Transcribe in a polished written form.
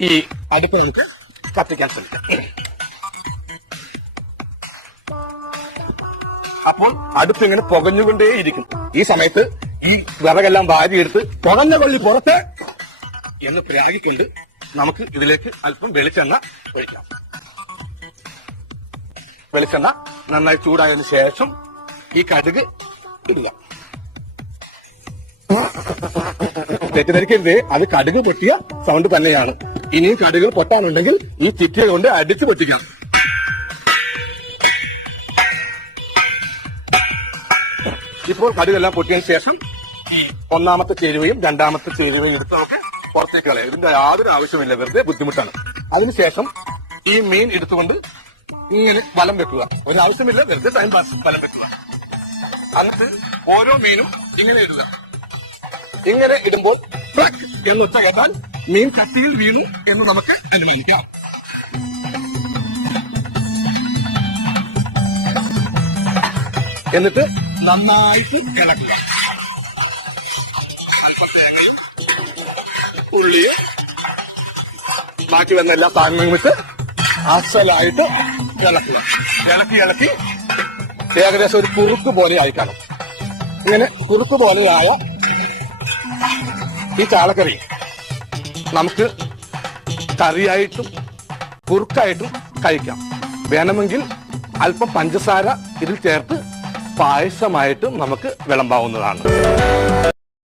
ഈ അടുപ്പ് നമുക്ക് കത്തിക്കാൻ ശ്രമിക്കാം. അപ്പോൾ അടുപ്പ് ഇങ്ങനെ പുകഞ്ഞുകൊണ്ടേയിരിക്കും. ഈ സമയത്ത് ഈ വിറകെല്ലാം വാരിയെടുത്ത് പുകഞ്ഞ കൊള്ളി പുറത്ത് എന്ന് പ്രാഗിക്കൊണ്ട് നമുക്ക് ഇതിലേക്ക് അല്പം വെളിച്ചെണ്ണ ഒഴിക്കാം. വെളിച്ചെണ്ണ നന്നായി ചൂടായതിനു ശേഷം ഈ കടുക് ഇടുക. തെറ്റിദ്ധരിക്കരുത്, അത് കടുക് പൊട്ടിയ സൗണ്ട് തന്നെയാണ്. ഇനിയും കടുക് പൊട്ടാനുണ്ടെങ്കിൽ ഈ ചിറ്റിയ കൊണ്ട് അടിച്ചു പൊട്ടിക്കാം. ഇപ്പോൾ കടുകെല്ലാം പൊട്ടിയതിനു ശേഷം ഒന്നാമത്തെ ചേരുവയും രണ്ടാമത്തെ ചേരുവയും എടുത്ത് നമുക്ക് പുറത്തേക്ക് കളയാം. ഇതിന്റെ യാതൊരു ആവശ്യമില്ല, വെറുതെ ബുദ്ധിമുട്ടാണ്. അതിനുശേഷം ഈ മീൻ എടുത്തുകൊണ്ട് ഇങ്ങനെ വലം വെക്കുക. ഒരാവശ്യമില്ല, വെറുതെ ടൈം പാസ് വലം വെക്കുക. എന്നിട്ട് ഓരോ മീനും ഇങ്ങനെ ഇടുക. ഇങ്ങനെ ഇടുമ്പോൾ ബ്ലക്ക് എന്നൊച്ച കേട്ടാൽ മീൻ കത്തിയിൽ വീണു എന്ന് നമുക്ക് അനുമാനിക്കാം. എന്നിട്ട് നന്നായിട്ട് ഇളക്കുക. ഉള്ളിയെ ബാക്കി വന്ന എല്ലാ സാധനങ്ങളും വിട്ട് അസലായിട്ട് ഇളക്കുക. ഇളക്കി ഏകദേശം ഒരു കുറുക്ക് പോലെ ആയിക്കാണും. ഇങ്ങനെ കുറുക്ക് പോലെയായ ഈ ചാളക്കറി നമുക്ക് കറിയായിട്ടും കുറുക്കായിട്ടും കഴിക്കാം. വേണമെങ്കിൽ അല്പം പഞ്ചസാര ഇതിൽ ചേർത്ത് പായസമായിട്ടും നമുക്ക് വിളമ്പാവുന്നതാണ്.